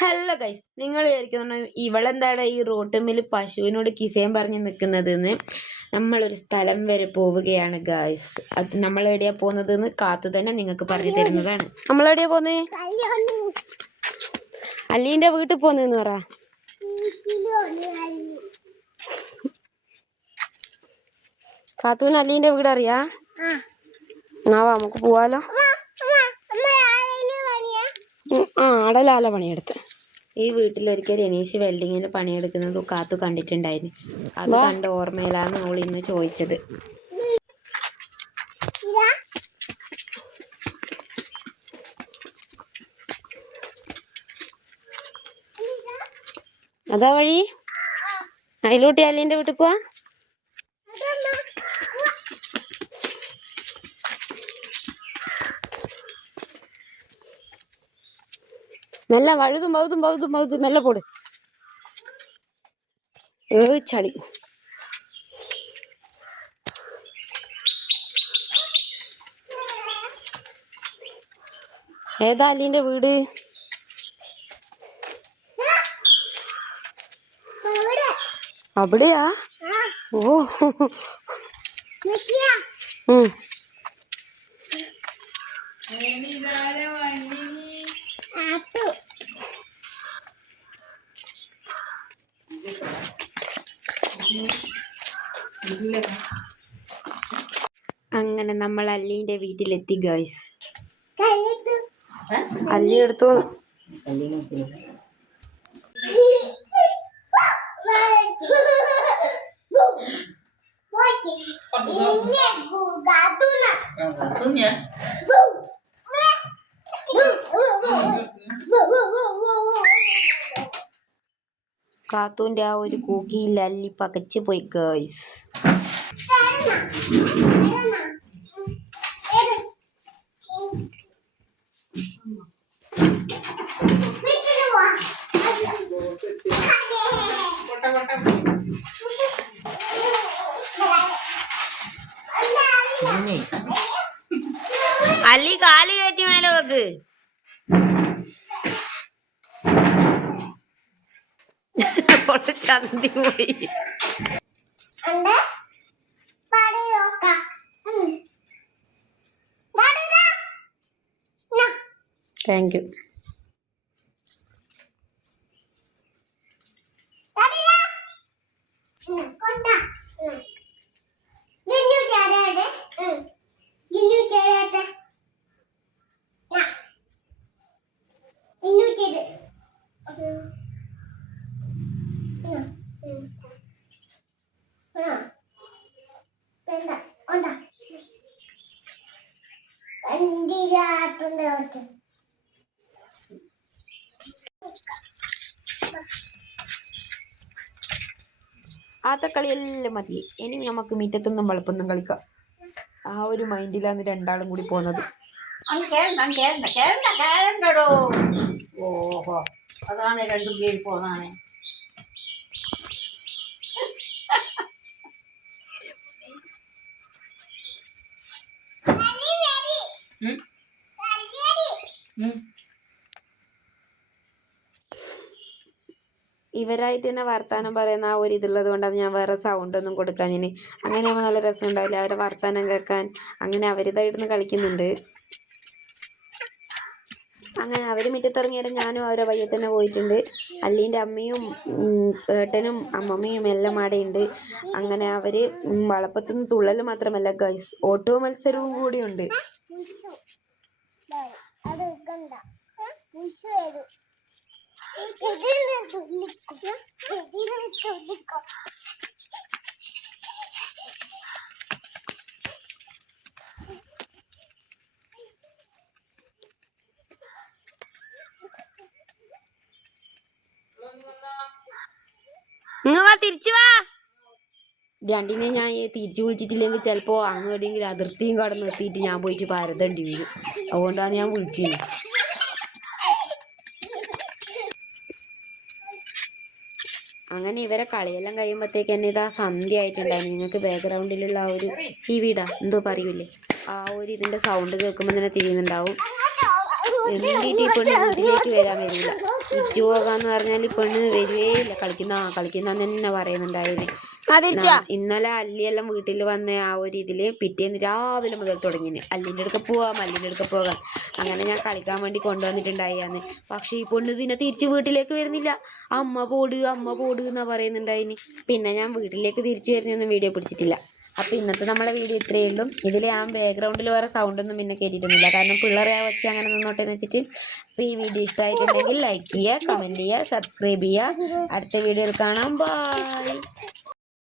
Hello guys, നിങ്ങൾ വിചാരിക്കുന്ന ഇവളെന്താണ് ഈ റോട്ടുമ്മിൽ പശുവിനോട് കിസയും പറഞ്ഞ് നിൽക്കുന്നതെന്ന്. നമ്മളൊരു സ്ഥലം വരെ പോവുകയാണ് ഗൈസ്. അത് നമ്മൾ എവിടെയാ പോകുന്നതെന്ന് കാത്തു തന്നെ നിങ്ങൾക്ക് പറഞ്ഞു തരുന്നതാണ്. നമ്മളെവിടെയാ പോന്നേ? അല്ലീന്റെ വീട്ടിൽ പോന്നെന്ന് പറ. കാത്തുവിന് അല്ലീന്റെ വീട് അറിയാ? നമുക്ക് പോവാലോ. ആടലാല പണിയെടുത്ത്. ഈ വീട്ടിലൊരിക്കൽ രനീഷ് വെൽഡിങ്ങിന് പണിയെടുക്കുന്നത് കാത്തു കണ്ടിട്ടുണ്ടായിരുന്നു. അത് കണ്ട ഓർമ്മയിലാണ് അവൾ ഇന്ന് ചോദിച്ചത്. അതാ വഴി. അതിലൂട്ടി അല്ലിന്റെ വീട്ടിൽ പോവാ. മെല്ലെ വഴുതും ബൗതും മെല്ലെ പോട്. ചളി. ഏതാ അല്ലിന്റെ വീട്? അവിടെയാ? ഓ. അങ്ങനെ നമ്മൾ അല്ലീന്റെ വീട്ടിലെത്തി ഗൈസ്. അല്ലി എടുത്തു. കാത്തൂന്റെ ആ ഒരു കൂക്കിയിൽ അല്ലി പകച്ചു പോയി ഗൈസ്. അല്ലി കാല് കയറ്റി മേലെ വെക്ക്. ചന്തി പോയി. Thank you. ആദ്യത്തെ കളിയെല്ലാം മതി. ഇനി നമുക്ക് മുറ്റത്തൊന്നും വെളുപ്പൊന്നും കളിക്കാം. ആ ഒരു മൈൻഡിലാണ് രണ്ടാളും കൂടി പോകുന്നത്. ഓഹോ, അതാണ് രണ്ടും പേര് പോന്നാണ്. ഇവരായിട്ട് തന്നെ വർത്താനം പറയുന്ന ആ ഒരു ഇതുള്ളത് കൊണ്ടാണ് ഞാൻ വേറെ സൗണ്ട് ഒന്നും കൊടുക്കാഞ്ഞിന്. അങ്ങനെ ആകുമ്പോൾ നല്ല രസം ഉണ്ടാവില്ല അവരെ വർത്താനം കേൾക്കാൻ. അങ്ങനെ അവരിതായിട്ടൊന്ന് കളിക്കുന്നുണ്ട്. അങ്ങനെ അവർ മുറ്റത്തിറങ്ങിയാലും ഞാനും അവരെ വയ്യെ തന്നെ പോയിട്ടുണ്ട്. അല്ലീൻ്റെ അമ്മയും ഏട്ടനും അമ്മമ്മയും എല്ലാം ആടെയുണ്ട്. അങ്ങനെ അവർ വളപ്പത്തുനിന്ന് തുള്ളൽ മാത്രമല്ല ഗൈസ്, ഓട്ടോ മത്സരവും കൂടിയുണ്ട്. തിരിച്ചു വാ. രണ്ടിനെ ഞാൻ തിരിച്ചു വിളിച്ചിട്ടില്ലെങ്കിൽ ചിലപ്പോൾ അങ്ങോട്ടെങ്കിലും അതിർത്തിയും കടന്ന് നിർത്തിയിട്ട് ഞാൻ പോയിട്ട് പരതേണ്ടി വരും. അതുകൊണ്ടാണ് ഞാൻ വിളിച്ചത്. അങ്ങനെ ഇവരെ കളിയെല്ലാം കഴിയുമ്പോഴത്തേക്ക് തന്നെ ഇതാ സന്ധ്യ ആയിട്ടുണ്ടായിരുന്നു. നിങ്ങൾക്ക് ബാക്ക്ഗ്രൗണ്ടിലുള്ള ആ ഒരു ചീവീടാ എന്തോ പറയൂലേ, ആ ഒരു ഇതിൻ്റെ സൗണ്ട് കേൾക്കുമ്പോൾ തന്നെ തിരിയുന്നുണ്ടാവും. എന്നിട്ട് ഈ പെണ്ണ് വീട്ടിലേക്ക് വരാൻ വരില്ല. തിരിച്ചു പോകാന്ന് പറഞ്ഞാൽ ഈ പെണ്ണ് വരുവേ ഇല്ല. കളിക്കുന്ന തന്നെ പറയുന്നുണ്ടായിരുന്നു. ഇന്നലെ അല്ലിയെല്ലാം വീട്ടിൽ വന്ന ആ ഒരു ഇതില് പിറ്റേന്ന് രാവിലെ മുതൽ തുടങ്ങിന് അല്ലിൻ്റെ അടുക്ക പോകാം. അങ്ങനെ ഞാൻ കളിക്കാൻ വേണ്ടി കൊണ്ടുവന്നിട്ടുണ്ടായിന്ന്. പക്ഷെ ഈ പെണ്ണ് പിന്നെ തിരിച്ച് വീട്ടിലേക്ക് വരുന്നില്ല. അമ്മ പോട് എന്നാ പറയുന്നുണ്ടായിന്. പിന്നെ ഞാൻ വീട്ടിലേക്ക് തിരിച്ചു വരുന്നൊന്നും വീഡിയോ പിടിച്ചിട്ടില്ല. അപ്പോൾ ഇന്നത്തെ നമ്മളെ വീഡിയോ ഇത്രയേ ഉള്ളൂ. ഇതിൽ ഞാൻ ബാക്ക്ഗ്രൗണ്ടിൽ വേറെ സൗണ്ടൊന്നും പിന്നെ കേട്ടിട്ടൊന്നുമില്ല. കാരണം പിള്ളേരെ വെച്ച് അങ്ങനെ നിന്നോട്ടെ എന്ന് വെച്ചിട്ട്. അപ്പോൾ ഈ വീഡിയോ ഇഷ്ടമായിട്ടുണ്ടെങ്കിൽ ലൈക്ക് ചെയ്യുക, കമൻറ്റ് ചെയ്യുക, സബ്സ്ക്രൈബ് ചെയ്യുക. അടുത്ത വീഡിയോയിൽ കാണാം. ബൈ.